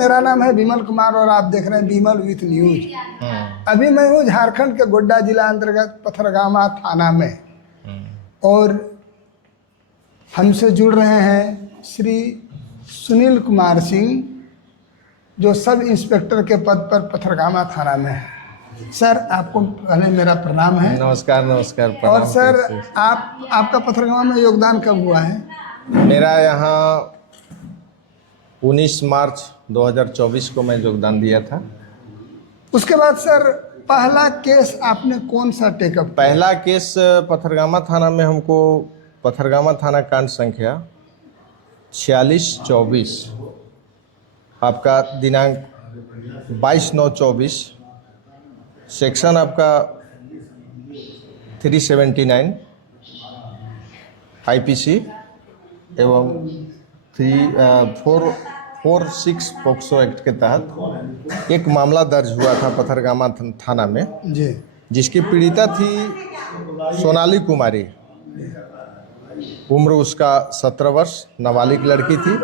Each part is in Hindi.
मेरा नाम है विमल कुमार और आप देख रहे हैं विमल विथ न्यूज। अभी मैं हूँ झारखंड के गोड्डा जिला अंतर्गत पथरगामा थाना में और हमसे जुड़ रहे हैं श्री सुनील कुमार सिंह, जो सब इंस्पेक्टर के पद पर पथरगामा थाना में है। सर, आपको पहले मेरा प्रणाम है। नमस्कार। नमस्कार। और सर, आपका पथरगामा में योगदान कब हुआ है? मेरा यहाँ 19 मार्च 2024 को मैं योगदान दिया था। उसके बाद सर, पहला केस आपने कौन सा टेकअप? पहला केस पथरगामा थाना में हमको पथरगामा थाना कांड संख्या 4624 आपका दिनांक 22/9/24 सेक्शन आपका 379 आईपीसी एवं 446 पोक्सो एक्ट के तहत एक मामला दर्ज हुआ था पथरगामा थाना में जी, जिसकी पीड़िता थी सोनाली कुमारी। उम्र उसका 17 वर्ष, नाबालिग लड़की थी।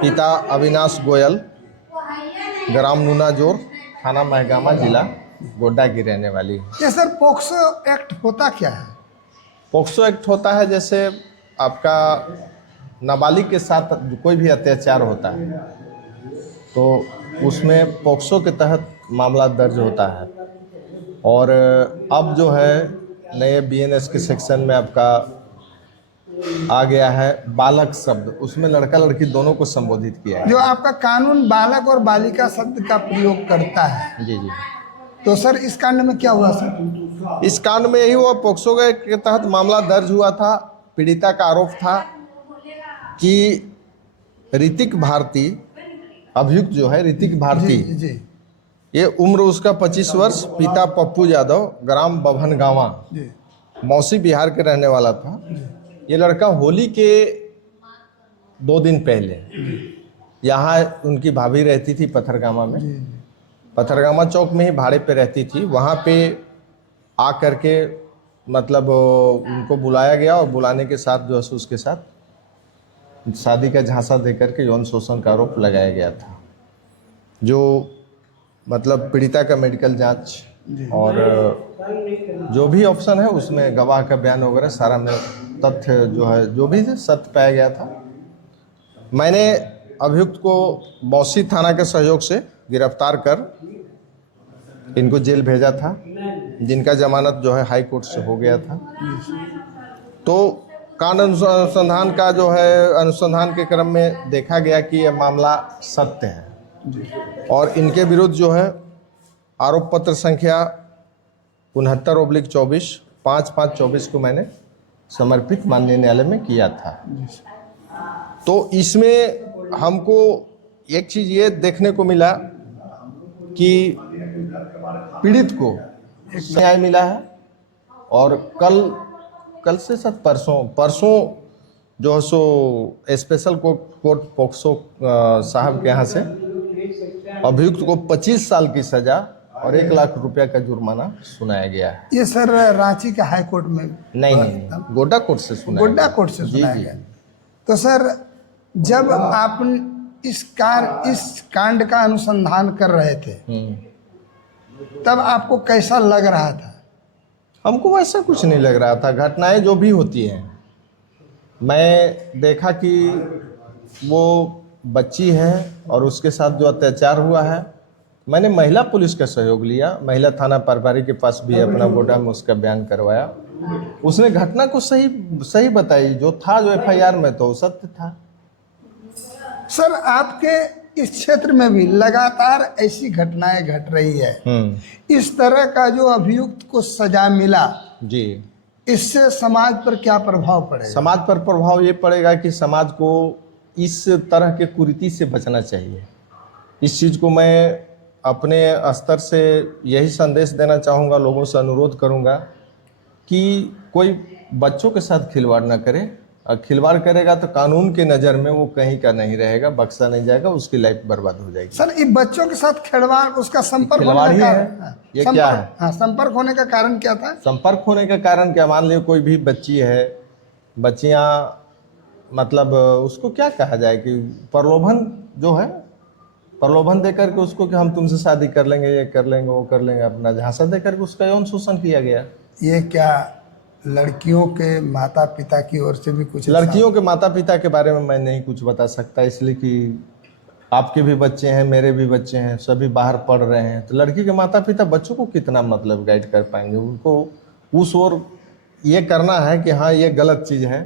पिता अविनाश गोयल, ग्राम नूनाजोर, थाना महगामा, जिला गोड्डा की रहने वाली है। ये सर पोक्सो एक्ट होता क्या है? पोक्सो एक्ट होता है जैसे आपका नाबालिग के साथ कोई भी अत्याचार होता है तो उसमें पोक्सो के तहत मामला दर्ज होता है। और अब जो है नए बीएनएस के सेक्शन में आपका आ गया है बालक शब्द, उसमें लड़का लड़की दोनों को संबोधित किया है। जो आपका कानून बालक और बालिका शब्द का प्रयोग करता है। जी जी। तो सर, इस कांड में क्या हुआ सर? इस कांड में यही हुआ, पोक्सो के तहत मामला दर्ज हुआ था। पीड़िता का आरोप था कि ऋतिक भारती, अभियुक्त जो है ऋतिक भारती, जी, जी, ये उम्र उसका 25 वर्ष, पिता पप्पू यादव, ग्राम बभनगावा, जी, मौसी बिहार के रहने वाला था। ये लड़का होली के 2 दिन पहले यहाँ उनकी भाभी रहती थी पथरगामा में, पथरगामा चौक में ही भाड़े पे रहती थी। वहाँ पे आ करके मतलब उनको बुलाया गया और बुलाने के साथ जो है उसके साथ शादी का झांसा देकर के यौन शोषण का आरोप लगाया गया था। जो मतलब पीड़िता का मेडिकल जांच और जो भी ऑप्शन है उसमें गवाह का बयान वगैरह सारा में तथ्य जो है जो भी सत्य पाया गया था। मैंने अभियुक्त को मौसी थाना के सहयोग से गिरफ्तार कर इनको जेल भेजा था, जिनका जमानत जो है हाई कोर्ट से हो गया था। तो कांड अनुसंधान का जो है अनुसंधान के क्रम में देखा गया कि यह मामला सत्य है और इनके विरुद्ध जो है आरोप पत्र संख्या 69/24 5/5/24 को मैंने समर्पित माननीय न्यायालय में किया था। तो इसमें हमको एक चीज़ ये देखने को मिला कि पीड़ित को न्याय मिला है और कल से सर परसों जो है सो स्पेशल कोर्ट पोक्सो साहब के यहाँ से अभियुक्त को 25 साल की सजा और 1 लाख रुपया का जुर्माना सुनाया गया है। ये सर रांची के हाई कोर्ट में? नहीं, गोड्डा कोर्ट से सुनाया गोड्डा कोर्ट से सुनाया गया। तो सर, जब आप इस कांड का अनुसंधान कर रहे थे तब आपको कैसा लग रहा था? हमको वैसा कुछ नहीं लग रहा था। घटनाएं जो भी होती हैं, मैं देखा कि वो बच्ची है और उसके साथ जो अत्याचार हुआ है, मैंने महिला पुलिस का सहयोग लिया। महिला थाना प्रभारी के पास भी अपना गोड्डा में उसका बयान करवाया। उसने घटना को सही बताई, जो था जो एफआईआर में तो सत्य था। सर, आपके इस क्षेत्र में भी लगातार ऐसी घटनाएं घट रही है। इस तरह का जो अभियुक्त को सजा मिला जी, इससे समाज पर क्या प्रभाव पड़ेगा? समाज पर प्रभाव ये पड़ेगा कि समाज को इस तरह के कुरीति से बचना चाहिए। इस चीज़ को मैं अपने स्तर से यही संदेश देना चाहूँगा, लोगों से अनुरोध करूँगा कि कोई बच्चों के साथ खिलवाड़ ना करे। और खिलवाड़ करेगा तो कानून के नज़र में वो कहीं का नहीं रहेगा, बख्शा नहीं जाएगा, उसकी लाइफ बर्बाद हो जाएगी। सर, ये बच्चों के साथ खिलवाड़, उसका संपर्क होने का कारण ये क्या है? हाँ, संपर्क होने का कारण क्या था? संपर्क होने का कारण क्या, मान लीजिए कोई भी बच्ची है, बच्चियाँ मतलब उसको क्या कहा जाए कि प्रलोभन जो है प्रलोभन देकर के उसको कि हम तुमसे शादी कर लेंगे, ये कर लेंगे, वो कर लेंगे, अपना झांसा देकर के उसका यौन शोषण किया गया। ये क्या लड़कियों के माता पिता की ओर से भी कुछ? लड़कियों के माता पिता के बारे में मैं नहीं कुछ बता सकता, इसलिए कि आपके भी बच्चे हैं, मेरे भी बच्चे हैं, सभी बाहर पढ़ रहे हैं, तो लड़की के माता पिता बच्चों को कितना मतलब गाइड कर पाएंगे? उनको उस ओर ये करना है कि हाँ ये गलत चीज़ है,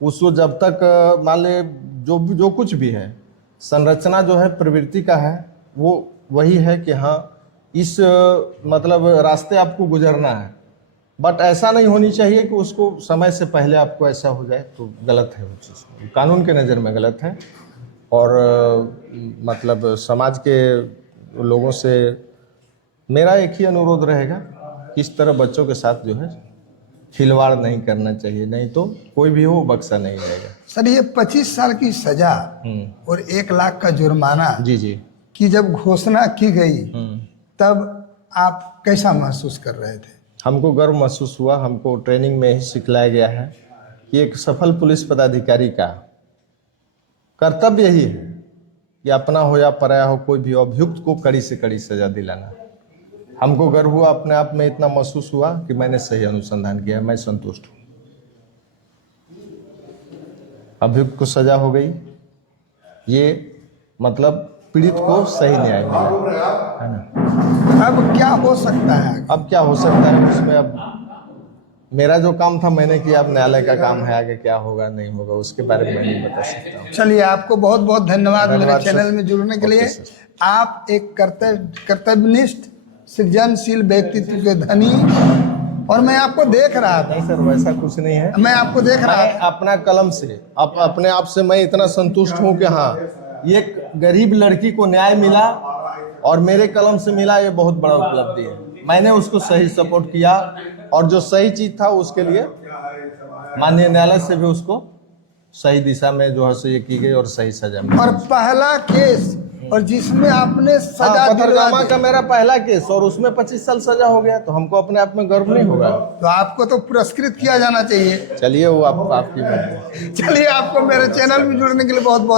उसको जब तक मान ले जो कुछ भी है, संरचना जो है प्रवृत्ति का है, वो वही है कि हाँ इस मतलब रास्ते आपको गुजरना है, बट ऐसा नहीं होनी चाहिए कि उसको समय से पहले आपको ऐसा हो जाए, तो गलत है वो चीज़, कानून के नज़र में गलत है। और मतलब समाज के लोगों से मेरा एक ही अनुरोध रहेगा कि इस तरह बच्चों के साथ जो है खिलवाड़ नहीं करना चाहिए, नहीं तो कोई भी हो बख्शा नहीं रहेगा। सर ये 25 साल की सजा और 1 लाख का जुर्माना जी जी की जब घोषणा की गई तब आप कैसा महसूस कर रहे थे? हमको गर्व महसूस हुआ। हमको ट्रेनिंग में ही सिखलाया गया है कि एक सफल पुलिस पदाधिकारी का कर्तव्य यही है कि अपना हो या पराया हो, कोई भी अभियुक्त को कड़ी से कड़ी सजा दिलाना। हमको गर्व हुआ, अपने आप में इतना महसूस हुआ कि मैंने सही अनुसंधान किया, मैं संतुष्ट हूँ। अभियुक्त को सजा हो गई, ये मतलब पीड़ित को सही न्याय मिला, है ना। अब क्या हो सकता है? अब क्या हो सकता है उसमें? अब मेरा जो काम था मैंने किया, अब न्यायालय का काम है, आगे क्या होगा नहीं होगा उसके बारे में मैं नहीं बता सकता हूँ। चलिए, आपको बहुत बहुत धन्यवाद मेरे धन्यवाद चैनल सर। में जुड़ने के लिए। Okay sir. आप एक कर्तव्यनिष्ठ सृजनशील व्यक्तित्व के धनी, और मैं आपको देख रहा था। नहीं सर, वैसा कुछ नहीं है। मैं आपको देख रहा मैं था। अपना कलम से अपने आप से मैं इतना संतुष्ट हूँ कि हाँ एक गरीब लड़की को न्याय मिला और मेरे कलम से मिला, ये बहुत बड़ा उपलब्धि है। मैंने उसको सही सपोर्ट किया और जो सही चीज था उसके लिए माननीय न्यायालय से भी उसको सही दिशा में जो है ये की गई और सही सजा मिली। और पहला केस और जिसमें आपने सजा पथरगामा का मेरा पहला केस और उसमें 25 साल सजा हो गया, तो हमको अपने आप में गर्व नहीं होगा? तो आपको तो पुरस्कृत किया जाना चाहिए। चलिए वो आपकी मर्जी। चलिए, आपको मेरे चैनल में जुड़ने के लिए बहुत बहुत